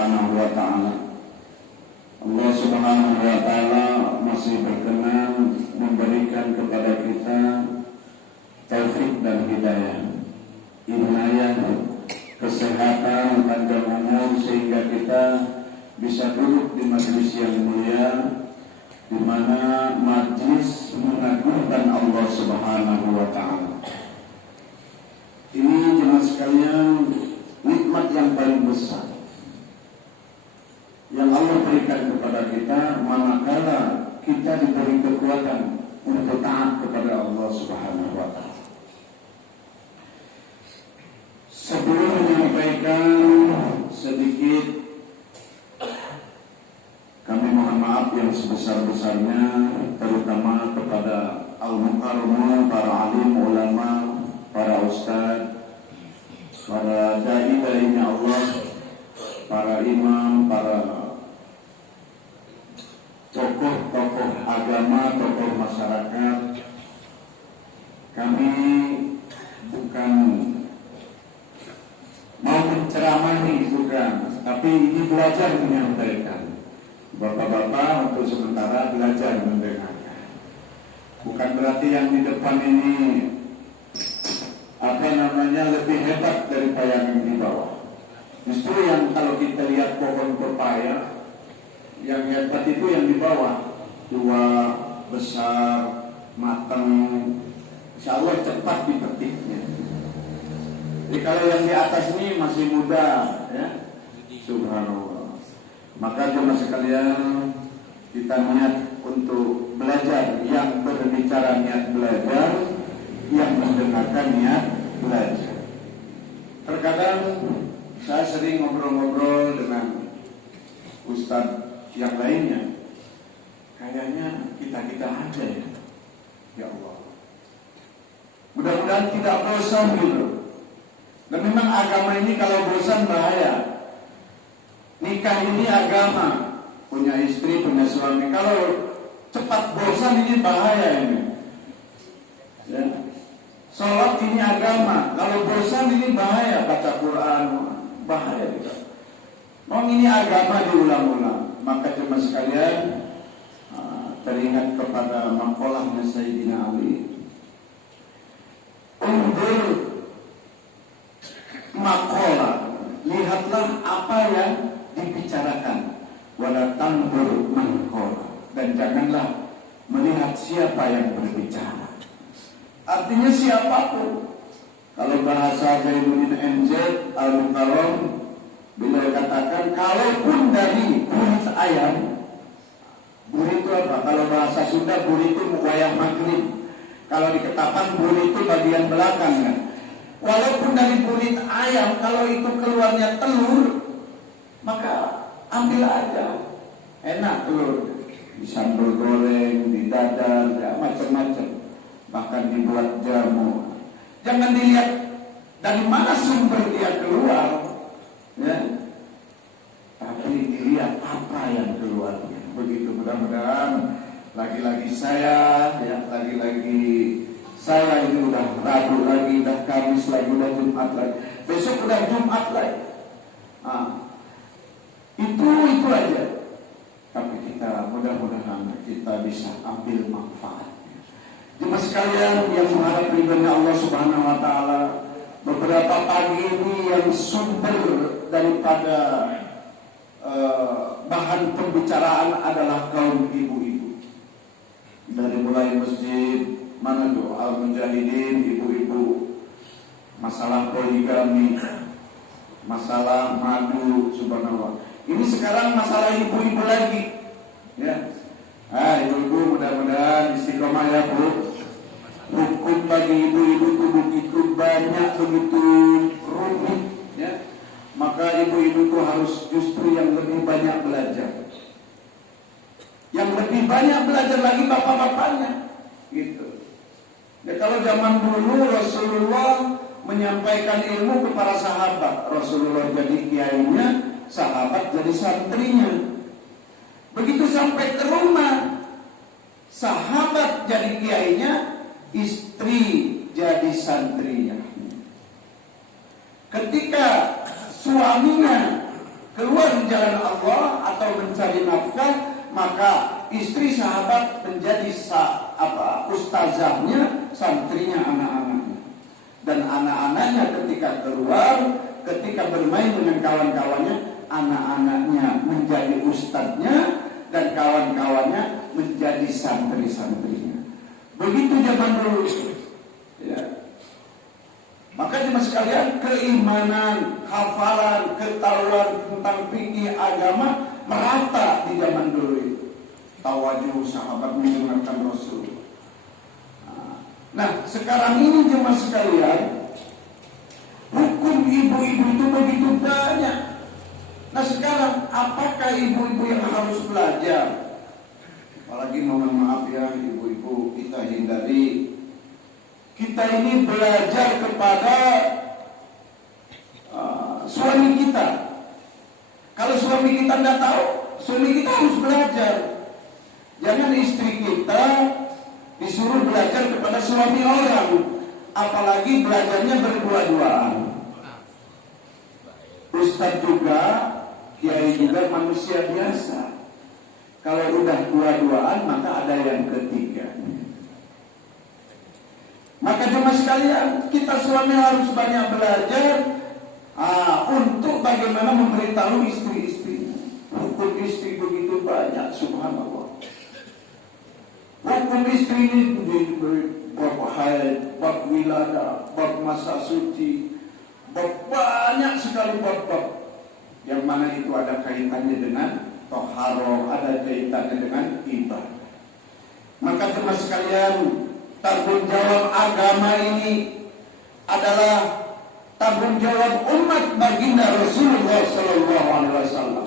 Subhanahu wa ta'ala. Allah Subhanahu wa ta'ala masih berkenan memberikan kepada kita taufik dan hidayah, inayah, kesehatan, panjang umur, sehingga kita bisa duduk di majelis yang mulia, di mana majelis mengagungkan Allah Subhanahu wa ta'ala. Ini jemaah sekalian, nikmat yang paling besar yang Allah berikan kepada kita manakala kita diberi kekuatan untuk taat kepada Allah Subhanahu wa ta'ala. Sebelum menyampaikan sedikit, kami mohon maaf yang sebesar-besarnya, terutama kepada al-mukarramun, para alim ulama, para ustaz, para dai-dainya Allah, para imam, para tokoh-tokoh agama, tokoh masyarakat. Kami bukan mau menceramahi, bukan, tapi ini belajar menyampaikan. Bapak-bapak untuk sementara belajar mendengarkan. Bukan berarti yang di depan ini lebih hebat daripada yang di bawah. Justru yang kalau kita lihat pohon pepaya, yang hebat itu yang di bawah, tua, besar, matang, insya Allah cepat dipetiknya. Jadi kalau yang di atas ini masih muda, ya, subhanallah. Maka jemaah sekalian, kita niat untuk belajar, yang berbicara niat belajar, yang mendengarkan niat belajar. Terkadang saya sering ngobrol-ngobrol dengan ustadz yang lainnya, kayaknya kita aja ya, ya Allah. Mudah-mudahan tidak bosan gitu. Dan memang agama ini kalau bosan bahaya. Nikah ini agama, punya istri, punya suami. Kalau cepat bosan ini bahaya ini. Ya. Sholat ini agama, kalau bosan ini bahaya. Baca Quran, bahaya juga. Mau ini agama diulang-ulang. Maka jemaah sekalian, teringat kepada maqalahnya Sayyidina Ali. Undur maqalah, lihatlah apa yang dibicarakan, wala tandur maqalah, dan janganlah melihat siapa yang berbicara. Artinya siapapun. Kalau bahasa Zainuddin NZ Al-Mukarram, beliau katakan, kalaupun dari burit ayam, burit itu apa? Kalau bahasa Sunda, burit itu wayang maghrib. Kalau di Ketapang, burit itu bagian belakang kan. Walaupun dari burit ayam, kalau itu keluarnya telur, maka ambil aja. Enak telur, disambal goreng, didadar, ya, macam-macam. Bahkan dibuat jamu. Jangan dilihat dari mana sumber dia keluar, ya, tapi dilihat apa yang keluarnya. Begitu, mudah-mudahan lagi-lagi saya, ya, lagi-lagi saya ini udah Rabu lagi, udah Kamis lagi, udah Jumat lagi, besok udah Jumat lagi. Itu aja. Tapi kita mudah-mudahan kita bisa ambil manfaat. Jemaah sekalian yang mengharap ridhonya Allah Subhanahu wa ta'ala, beberapa pagi ini yang sumber daripada bahan pembicaraan adalah kaum ibu-ibu. Dari mulai masjid mana tuh Al-Mujahidin, ibu-ibu, masalah poligami, masalah madu, subhanallah. Ini sekarang masalah ibu-ibu lagi, ya. Ibu-ibu mudah-mudahan istiqomah ya Bu. Hukum bagi ibu-ibu itu begitu banyak, begitu rumit, ya. Maka ibu-ibu itu harus justru yang lebih banyak belajar. Yang lebih banyak belajar lagi bapak-bapaknya, gitu. Ya, kalau zaman dulu Rasulullah menyampaikan ilmu kepada sahabat, Rasulullah jadi kiainya, sahabat jadi santrinya. Begitu sampai ke rumah, sahabat jadi kiainya, istri jadi santrinya. Ketika suaminya keluar di jalan Allah atau mencari nafkah, maka istri sahabat menjadi ustazahnya, santrinya anak-anaknya. Dan anak-anaknya ketika keluar, ketika bermain dengan kawan-kawannya, anak-anaknya menjadi ustadznya dan kawan-kawannya menjadi santri-santrinya. Begitu zaman dulu ya. Maka jemaah sekalian, keimanan, hafalan, ketahuan tentang fikih agama merata di zaman dulu itu. Tawajuh sahabat mendengarkan Rasul. Nah, sekarang ini jemaah sekalian, hukum ibu-ibu itu begitu banyak. Nah, sekarang apakah ibu-ibu yang harus belajar? Apalagi mohon maaf ya ibu-ibu, kita hindari. Kita ini belajar kepada suami kita. Kalau suami kita tidak tahu, suami kita harus belajar. Jangan istri kita disuruh belajar kepada suami orang, apalagi belajarnya berdua-duaan. Ustadz juga, kiai juga manusia biasa. Kalau udah dua-duaan, maka ada yang ketiga. Maka jemaah sekalian, kita suami harus banyak belajar untuk bagaimana memberitahu istri-istri. Hukum istri begitu banyak, subhanallah. Hukum istri ini bab haid, bab wiladah, bab masa suci, bab banyak sekali bab-bab yang mana itu ada kaitannya dengan toharoh, ada kaitannya dengan ibadah. Maka jemaah sekalian, tanggung jawab agama ini adalah tanggung jawab umat baginda Rasulullah Sallallahu Alaihi Wasallam.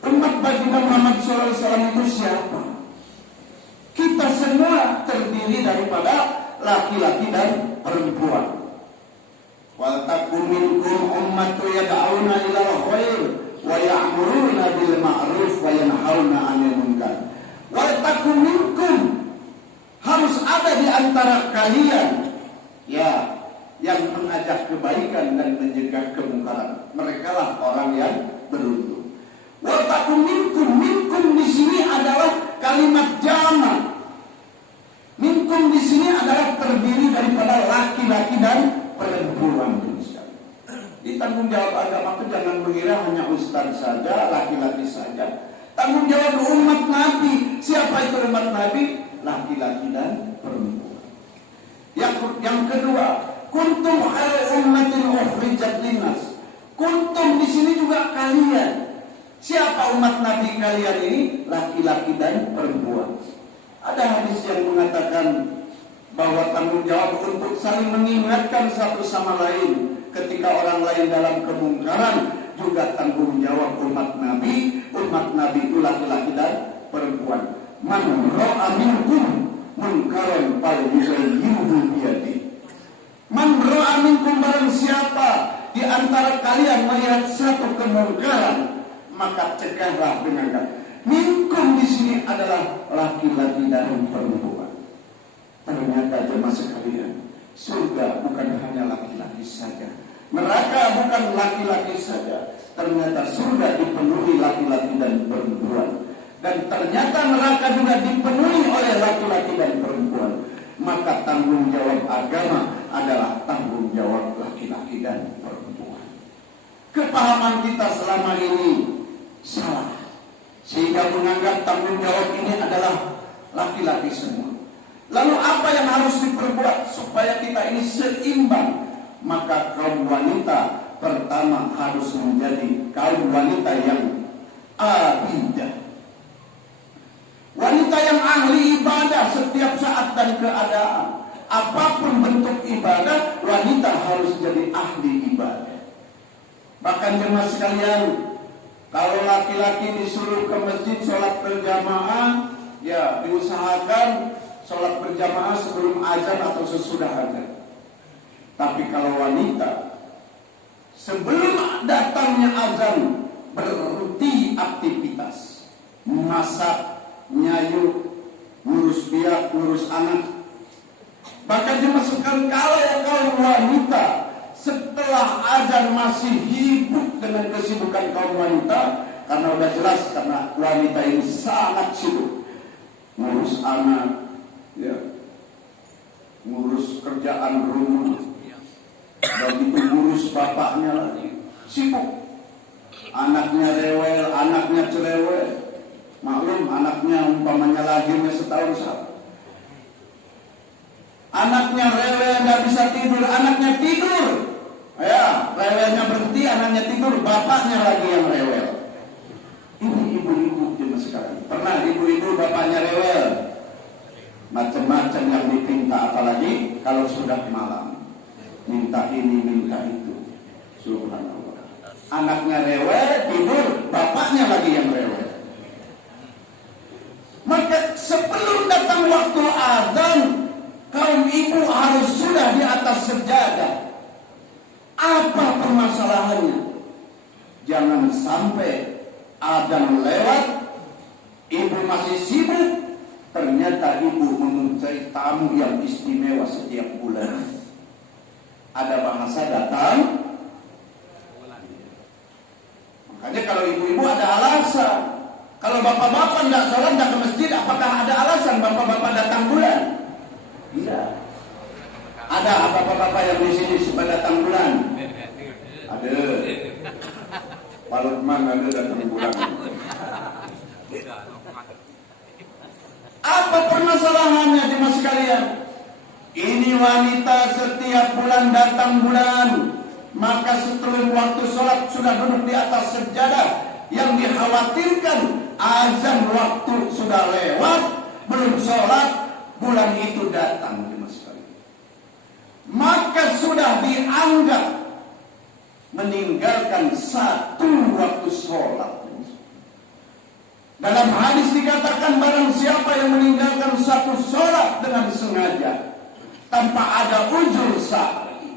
Umat baginda Muhammad Sallallahu Alaihi Wasallam itu siapa? Kita semua terdiri daripada laki-laki dan perempuan. Wal takum minkum ummatun yad'auna ilal khair wa ya'muruna bil ma'ruf wa yanhauna 'anil munkar. Wal takum minkum, harus ada di antara kalian ya yang mengajak kebaikan dan mencegah kemungkaran. Merekalah orang yang beruntung. Wal takum minkum, minkum di sini adalah kalimat jamak. Minkum di sini adalah terdiri daripada laki-laki dan perempuan. Di tanggung jawab agama itu jangan mengira hanya ustaz saja, laki-laki saja. Tanggung jawab umat Nabi. Siapa itu umat Nabi? Laki-laki dan perempuan. Yang kedua, kuntum khairu ummatin ukhrijat linnas. Kuntum di sini juga kalian. Siapa umat Nabi kalian ini? Laki-laki dan perempuan. Ada hadis yang mengatakan bahwa tanggung jawab untuk saling mengingatkan satu sama lain ketika orang lain dalam kemungkaran juga tanggung jawab umat Nabi. Umat Nabi itu laki-laki dan perempuan. Man ra'a minkum munkaran falyughayyirhu biyadihi. Man ra'a minkum, barang siapa di antara kalian melihat satu kemungkaran, maka cegahlah dengan kata. Minkum di sini adalah laki-laki dan perempuan. Ternyata jemaah sekalian, surga bukan hanya laki-laki saja, neraka bukan laki-laki saja. Ternyata surga dipenuhi laki-laki dan perempuan, dan ternyata neraka juga dipenuhi oleh laki-laki dan perempuan. Maka tanggung jawab agama adalah tanggung jawab laki-laki dan perempuan. Kepahaman kita selama ini salah, sehingga menganggap tanggung jawab ini adalah laki-laki semua. Lalu apa yang harus diperbuat supaya kita ini seimbang? Maka kaum wanita pertama harus menjadi kaum wanita yang abidah. Wanita yang ahli ibadah setiap saat dan keadaan. Apapun bentuk ibadah, wanita harus jadi ahli ibadah. Bahkan jemaah sekalian, kalau laki-laki disuruh ke masjid sholat berjamaah, ya diusahakan sholat berjamaah sebelum azan atau sesudah azan. Tapi kalau wanita, sebelum datangnya azan berhenti aktivitas, masak, nyayuk, ngurus biak, ngurus anak. Bahkan dimasukkan kalau wanita setelah azan masih hibuk dengan kesibukan kaum wanita, karena udah jelas karena wanita ini sangat sibuk ngurus anak, ya, ngurus kerjaan rumah, dan itu ngurus bapaknya lagi, sibuk. Anaknya rewel, anaknya cerewel. Maklum anaknya umpamanya lahirnya setahun satu. Anaknya rewel nggak bisa tidur, anaknya tidur. Ya, rewelnya berhenti, anaknya tidur, bapaknya lagi yang rewel. Ini ibu-ibu jemaah sekalian. Pernah ibu-ibu bapaknya rewel, macam-macam yang dipinta, apalagi kalau sudah malam, minta ini, minta itu. Subhanallah. Anaknya rewel, tidur, bapaknya lagi yang rewel. Maka sebelum datang waktu azan, kaum ibu harus sudah di atas sejadah. Apa permasalahannya? Jangan sampai azan lewat, ibu masih sibuk, ternyata ibu mencari tamu yang istimewa setiap bulan. Ada bahasa datang. Makanya kalau ibu-ibu ada alasan. Kalau bapak-bapak tidak sholat, tidak ke masjid, apakah ada alasan bapak-bapak datang bulan? Tidak. Ada bapak-bapak yang di sini supaya datang bulan? Ada. Pak Lukman ada datang bulan. Apa permasalahannya jemaah sekalian? Ini wanita setiap bulan datang bulan, maka setelah waktu sholat sudah duduk di atas sejadah. Yang dikhawatirkan azan waktu sudah lewat, belum sholat, bulan itu datang. Maka sudah dianggap meninggalkan satu waktu sholat. Dalam hadis dikatakan barang siapa yang meninggalkan satu sholat dengan sengaja tanpa ada ujur syar'i,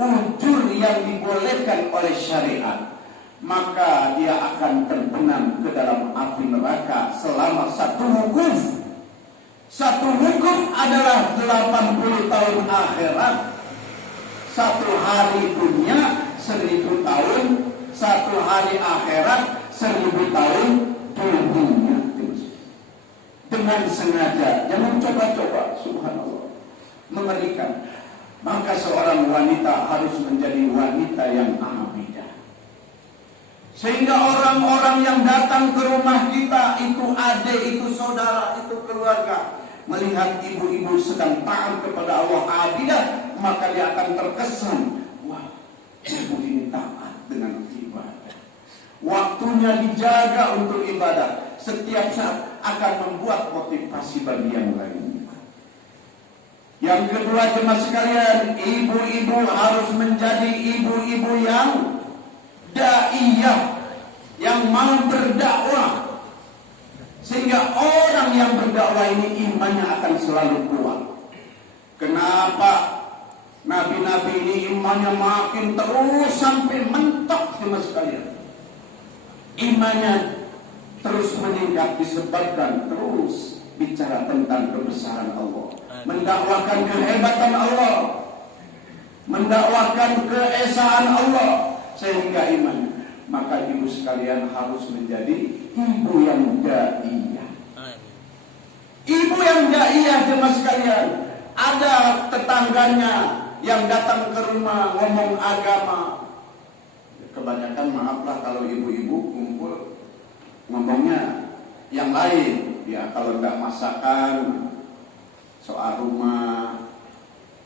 ujur yang dibolehkan oleh syariat, maka dia akan terbenam ke dalam api neraka selama satu wukuf. Satu wukuf adalah 80 tahun akhirat. Satu hari dunia 1000 tahun, satu hari akhirat 1000 tahun dunia. Dengan sengaja, jangan coba-coba, subhanallah, mengerikan. Maka seorang wanita harus menjadi wanita yang abidah. Sehingga orang-orang yang datang ke rumah kita, itu adik, itu saudara, itu keluarga, melihat ibu-ibu sedang taat kepada Allah abidah, maka dia akan terkesan, wah, ibu ini taat dengan ibadah. Waktunya dijaga untuk ibadah. Setiap saat akan membuat motivasi bagi yang lainnya. Yang kedua jemaah sekalian, ibu-ibu harus menjadi ibu-ibu yang daiyah, yang mau berdakwah, sehingga orang yang berdakwah ini imannya akan selalu kuat. Kenapa nabi-nabi ini imannya makin terus sampai mentok jemaah sekalian? Imannya terus meningkat disebabkan terus bicara tentang kebesaran Allah, mendakwakan kehebatan Allah, mendakwakan keesaan Allah, sehingga iman. Maka ibu sekalian harus menjadi ibu yang daiyah. Ibu yang daiyah jemaah sekalian. Ada tetangganya yang datang ke rumah ngomong agama. Kebanyakan maaflah kalau ibu-ibu kumpul ngomongnya yang lain. Ya kalau enggak masakan, soal rumah,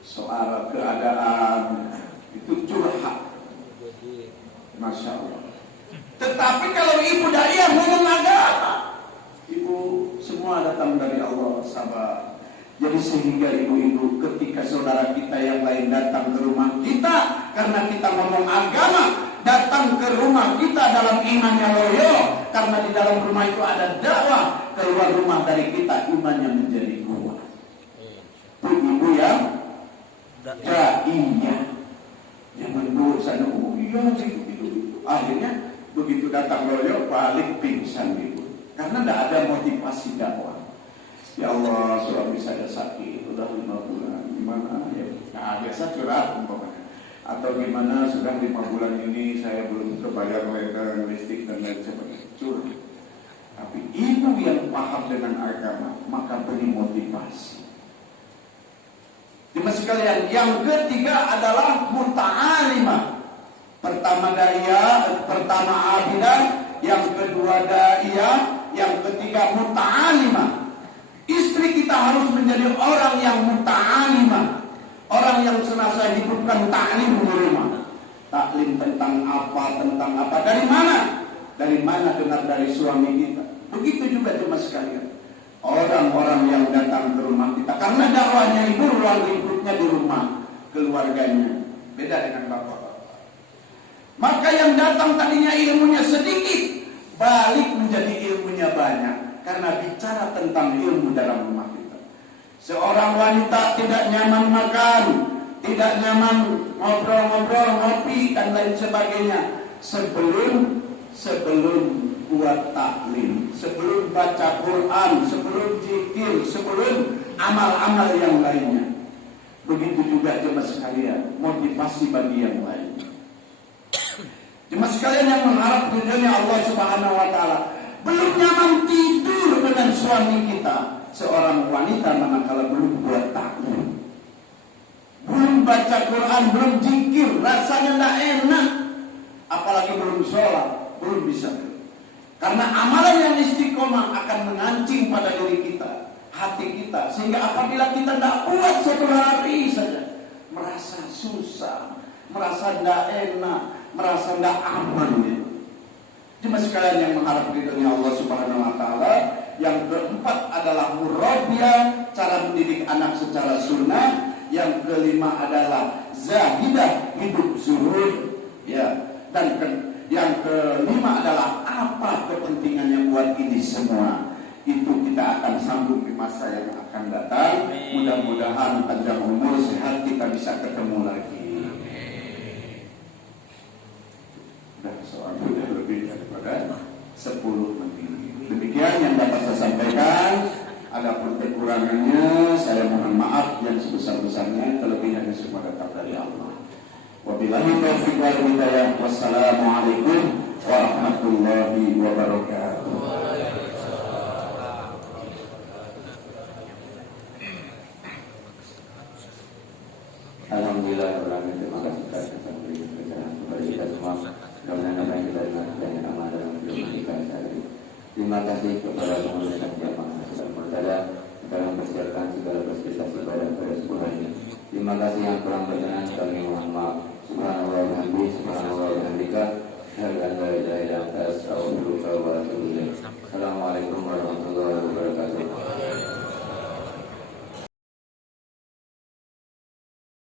soal keadaan, itu curhat. Masya Allah. Tetapi kalau ibu daiyah ngomong agama, ibu semua datang dari Allah, sabar. Jadi sehingga ibu-ibu ketika saudara kita yang lain datang ke rumah kita karena kita ngomong agama, datang ke rumah kita dalam imannya loyo, karena di dalam rumah itu ada dakwah, keluar rumah dari kita imannya menjadi kuat. Itu ibu yang daiyah. Jangan dulu sana, oh iya gitu. Akhirnya begitu datang loyo balik pingsan gitu. Karena tidak ada motivasi dakwah. Ya Allah, suami saya sakit udah 5 bulan, gimana ya? Nah, biasa curhat umpamanya. Atau gimana, sudah 5 bulan ini saya belum kebayar listrik dan lain sebagainya. Curang. Tapi ibu yang paham dengan agama, maka beri motivasi. Jemaah sekalian, yang ketiga adalah muta'alimah. Pertama da'iyah, pertama abidah, yang kedua da'iyah, yang ketiga muta'alimah. Istri kita harus menjadi orang yang muta'alimah, orang yang senantiasa hidupkan taklim di rumah. Taklim tentang apa, dari mana? Dari mana dengar dari suami kita. Begitu juga jemaah sekalian, orang-orang yang datang ke rumah kita, karena dakwahnya ibu, ruang lingkupnya di rumah keluarganya, beda dengan bapak-bapak. Maka yang datang tadinya ilmunya sedikit, balik menjadi ilmunya banyak, karena bicara tentang ilmu dalam rumah kita. Seorang wanita tidak nyaman makan, tidak nyaman ngobrol-ngobrol, ngopi dan lain sebagainya, sebelum buat taklim, sebelum baca Quran, sebelum zikir, sebelum amal-amal yang lainnya. Begitu juga jemaah sekalian, motivasi bagi yang lain. Jemaah sekalian yang mengharap ridhonya Allah Subhanahu wa taala, belum nyaman tidur dengan suami kita, seorang wanita manakala belum buat taklim, belum baca Quran, belum zikir, rasanya tidak enak, apalagi belum sholat, belum bisa. Karena amalan yang istiqomah akan mengancing pada diri kita, hati kita, sehingga apabila kita tidak kuat 1 hari saja, merasa susah, merasa tidak enak, merasa tidak aman gitu. Jemaah sekalian yang mengharap ridhonya Allah Subhanahu wa taala, yang keempat adalah murabbiyah, cara mendidik anak secara sunnah. Yang kelima adalah zahidah, hidup zuhud, ya. Dan yang kelima adalah apa kepentingannya buat ini semua. Itu kita akan sambung di masa yang akan datang. Mudah-mudahan panjang umur, sehat, kita bisa ketemu lagi. Dan soal sudah lebih daripada 10 menit. Demikian yang dapat saya sampaikan. Adapun kekurangannya saya mohon maaf yang sebesar-besarnya, terlebihnya semua datang dari Allah. Wabillahi taufiq wal hidayah. Wassalamualaikum warahmatullahi wabarakatuh. Alhamdulillah, terima kasih atas pencerahan kepada kita semua. Mudah-mudahan apa yang kita dengar banyak amal dalam hidup kita sehari. Terima kasih kepada pengurus yang jamaah Nasrul Murtada telah mempersiapkan segala prestasi pada Tuhannya. Terima kasih yang telah berkenan, kami mohon maaf. Subhanallah wa bihamdihi, subhanallah